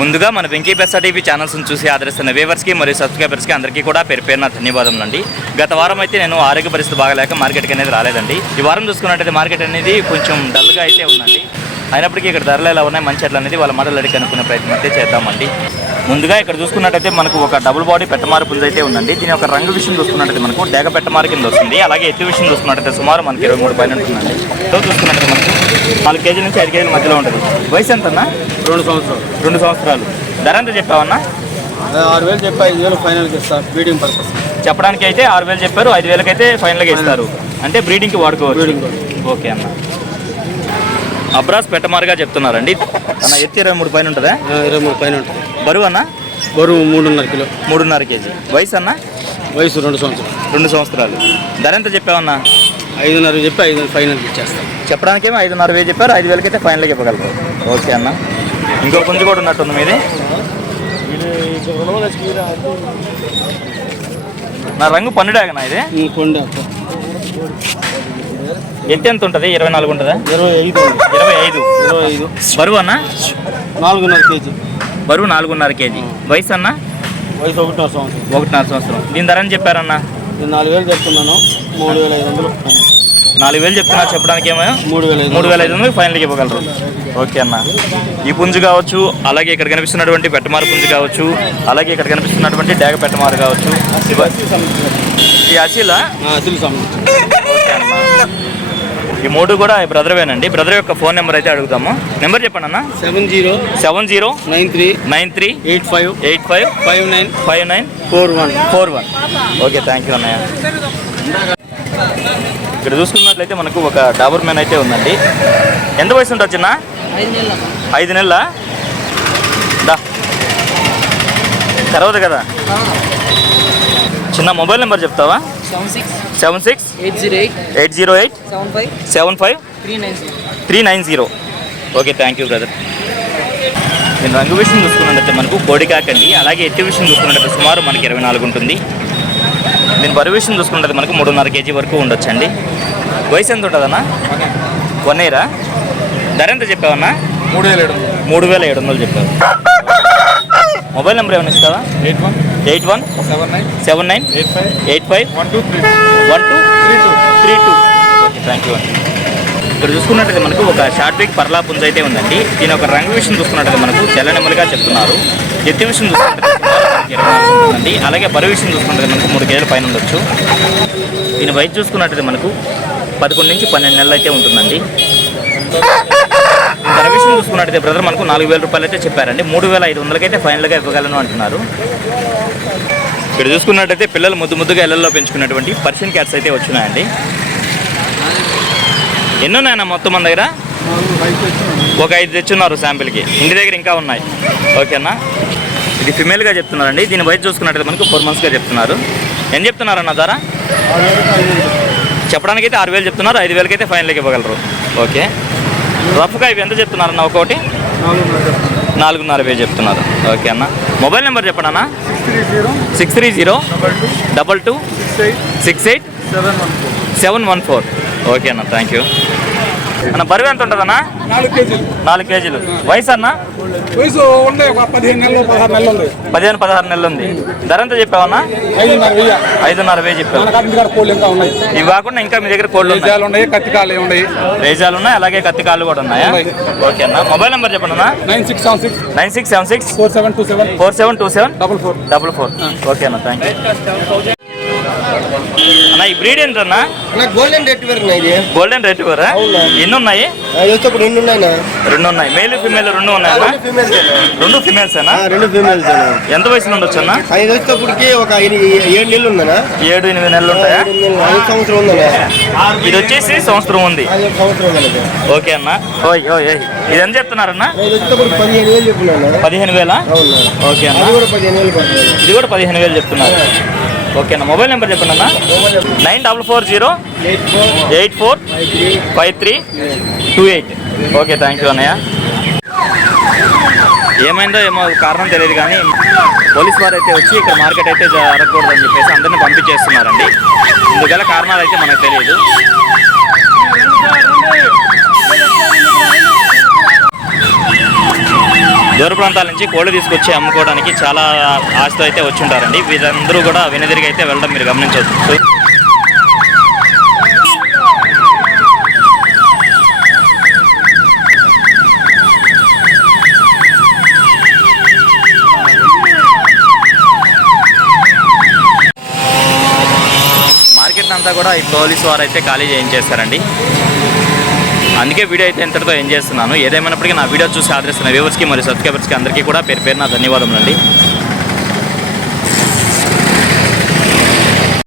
ముందుగా మన వెంకీ పెసా టీవీ ఛానల్స్ని చూసి ఆదరిస్తున్న వ్యూవర్స్కి మరియు సబ్స్క్రైబర్స్కి అందరికీ కూడా పేరున ధన్యవాదములు అండి. గత వారం అయితే నేను ఆరోగ్య పరిస్థితి బాగాలేక మార్కెట్కి అనేది రాలేదండి. ఈ వారం చూసుకున్నట్టయితే మార్కెట్ అనేది కొంచెం డల్గా అయితే ఉందండి. అయినప్పటికీ ఇక్కడ ధరలు ఎలా ఉన్నాయి, మంచి ఎట్లా అనేది వాళ్ళ మాటలు అడిగి కనుక్కునే ప్రయత్నం అయితే చేద్దామండి. ముందుగా ఇక్కడ చూసుకున్నట్టయితే మనకు ఒక డబుల్ బాడీ పెట్టమారు పుంజు అయితే ఉందండి. దీని యొక్క రంగు విషయం చూసుకున్నట్టయితే మనకు డేగ పెట్టమారు కింద వస్తుంది. అలాగే ఎత్తు విషయం చూసుకున్నట్టయితే సుమారు మనకి 23 పైన ఉంటుందండి. చూసుకున్నట్టయితే మనకు 4 కేజీల నుంచి 5 కేజీల మధ్యలో ఉంటుంది. వయసు ఎంతన్నా? 2 సంవత్సరాలు. ధర ఎంత చెప్పావన్నా? 6,000 చెప్పి 5,000 ఫైనల్కి ఇస్తారు బ్రీడింగ్ పర్పస్. చెప్పడానికి అయితే 6,000 చెప్పారు, 5,000కి అయితే ఫైనల్గా ఇస్తారు. అంటే బ్రీడింగ్కి వాడుకోవచ్చు. ఓకే అన్న. అబ్రాస్ పెట్టమారుగా చెప్తున్నారండి. అన్న ఎత్తి 23 పైన ఉంటుందా? 23 పైన ఉంటుంది. బరువు అన్న? బరువు 3.5 కిలో. 3.5 కేజీ. వయసు అన్న? వయసు 2 సంవత్సరాలు. ధర ఎంత చెప్పావన్నా? 5,500 చెప్పి 5,000 ఫైనల్కి ఇచ్చేస్తాం. చెప్పడానికేమో 5,500 చెప్పారు, 5,000కి అయితే ఫైనల్గా ఇవ్వగలరు. ఓకే అన్న. ఇంకో పుంజు కూడా ఉన్నట్టుంది మీది. నా రంగు పన్నుడాగనా ఇది? ఎత్తి ఎంత ఉంటుంది? 24 ఉంటుందా? 25. బరువు అన్న? 4.5 కేజీ. బరువు 4.5 కేజీ. వయసు అన్న? వయసు 1.5 సంవత్సరం. దీని ధర అని చెప్పారన్న? 4,000 చెప్తున్నాను. 3,500. 4,000 చెప్తున్నా, చెప్పడానికి ఏమో 3,500 ఫైనల్కి ఇవ్వగలరు. ఓకే అన్న. ఈ పుంజు కావచ్చు, అలాగే ఇక్కడ కనిపిస్తున్నటువంటి పెట్టమారు పుంజు కావచ్చు, అలాగే ఇక్కడ కనిపిస్తున్నటువంటి డేగ పెట్టమారు కావచ్చు. ఈ అసీలా? ఓకే అన్న. ఈ 3 కూడా బ్రదర్వేనండి. బ్రదర్ యొక్క ఫోన్ నెంబర్ అయితే అడుగుతాము. నెంబర్ చెప్పండి అన్న. 709385595941. ఓకే, థ్యాంక్ యూ అన్నయ్య. ఇక్కడ చూసుకున్నట్లయితే మనకు ఒక డాబర్ మ్యాన్ అయితే ఉందండి. ఎంత వయసు ఉంటుంది చిన్న? 5 నెలల దా తర్వాత కదా. చిన్న మొబైల్ నెంబర్ చెప్తావా? 7680875390. Okay, thank you brother. నేను రంగు విషయం చూసుకున్నట్లయితే మనకు కోడికాకండి. అలాగే ఎత్తి విషయం చూసుకున్నట్లయితే సుమారు మనకి 24 ఉంటుంది. దీని బరువు విషయం చూసుకున్నట్లయితే మనకు 3.5 కేజీ వరకు ఉండొచ్చండి. వయసు ఎంత ఉంటుందన్నా? 1 ఇయరా? ధర ఎంత చెప్పావన్నా? 3,700 చెప్పావు. మొబైల్ నెంబర్ ఏమైనా ఇస్తావా? 8179851232. ఓకే, థ్యాంక్ యూ అండి. ఇక్కడ చూసుకున్నట్టయితే మనకు ఒక షార్ట్ బిగ్ పర్లా పుంజు అయితే ఉందండి. దీని ఒక రంగు విషయం చూసుకున్నట్టయితే మనకు తెల్ల నెమ్మలుగా చెప్తున్నారు. ఎత్తి విషయం చూసుకున్నట్టయితే 24 ఉంటుందండి. అలాగే బరువు విషయం చూసుకున్నట్టు మనకు 3 కేజీల పైన ఉండొచ్చు. దీని వయసు చూసుకున్నట్టయితే మనకు 11 నుంచి 12 నెలలు అయితే ఉంటుందండి. ధర విషయం చూసుకున్నట్టయితే బ్రదర్ మనకు 4,000 రూపాయలు అయితే చెప్పారండి. 3,500కి అయితే ఫైనల్గా ఇవ్వగలను అంటున్నారు. ఇక్కడ చూసుకున్నట్టయితే పిల్లలు ముద్దుగా ఇళ్లలో పెంచుకున్నటువంటి పర్షియన్ క్యాట్స్ అయితే వచ్చినాయండి. ఎన్ని ఉన్నాయన్న మొత్తం మన దగ్గర? ఒక 5 తెచ్చున్నారు శాంపిల్కి. ఇంటి దగ్గర ఇంకా ఉన్నాయి. ఓకేనా. ఇది ఫిమేల్గా చెప్తున్నారండి. దీని వయసు చూసుకున్నట్టయితే మనకు 4 మంత్స్గా చెప్తున్నారు. ఏం చెప్తున్నారన్న ధర? చెప్పడానికి అయితే 6,000 చెప్తున్నారు, 5,000కి అయితే ఫైనల్కి ఇవ్వగలరు. ఓకే. రఫ్గా ఇవి ఎంత చెప్తున్నారన్న? ఒక్కొక్కటి 4,500 చెప్తున్నారు. ఓకే అన్న. మొబైల్ నెంబర్ చెప్పండి అన్న. 63022686714. ఓకే అన్న, థ్యాంక్ యూ అన్న. బరువు ఎంత ఉంటుందన్నా? 4 కేజీలు. వయసు అన్న? వయసు 15-16 నెలలు ఉంది. ధర ఎంత చెప్పావన్నా? 5,500 చెప్పావు. ఇవి కాకుండా ఇంకా మీ దగ్గర కోళ్ళు ఉన్నాయి, కత్తికాళ్ళు ఉన్నాయి, రేజాలు ఉన్నాయి, అలాగే కత్తికాళ్ళు కూడా ఉన్నాయా? ఓకే అన్న. మొబైల్ నెంబర్ చెప్పండి అన్న. 9676472744. ఓకే అన్న, థ్యాంక్ యూ అన్న. ఈ బ్రీడ్ ఏంటన్నా? Golden retriever. Golden retriever. ఎన్ని ఉన్నాయి? 2 ఉన్నాయి. మేల్ ఫిమేల్ 2 ఉన్నాయా? 2 ఫిమేల్సేనా? 2 ఫిమేల్స్. ఎంత వయసు ఉండొచ్చు అన్న? వచ్చేటప్పటికి ఒక 7 నెలలు ఉందన్నా. 7-8 నెలలు ఉంటాయా? ఇది వచ్చేసి సంవత్సరం ఉంది. ఓకే అన్న. ఇది ఎంత చెప్తున్నారన్న? 15,000. ఓకే అన్న. ఇది కూడా 15,000 చెప్తున్నారు. ఓకే అన్న. మొబైల్ నెంబర్ చెప్పండి అన్న. 9440845328. ఓకే, థ్యాంక్ యూ అన్నయ్య. ఏమైందో ఏమో కారణం తెలియదు కానీ పోలీస్ వారు అయితే వచ్చి ఇక్కడ మార్కెట్ అయితే జరగకూడదని చెప్పేసి అందరినీ పంపించేస్తున్నారండి. ఇందుగల కారణాలు అయితే మనకు తెలియదు. దూర ప్రాంతాల నుంచి కోళ్ళు తీసుకొచ్చి అమ్ముకోవడానికి చాలా ఆశతో అయితే వచ్చి ఉంటారండి. వీరందరూ కూడా వెనుదిరిగి అయితే వెళ్ళడం మీరు గమనించవచ్చు. మార్కెట్ అంతా కూడా ఈ పోలీసు వారు అయితే ఖాళీ చేయించేస్తారండి. అందుకే వీడియో అయితే ఇంతటితో ఎంజాయ్ చేస్తున్నాను. ఏదేమైనప్పటికీ నా వీడియో చూసి ఆదరిస్తున్న వ్యూవర్స్కి మరియు సబ్స్క్రైబర్స్కి అందరికీ కూడా పేరు పేరున ధన్యవాదములండి.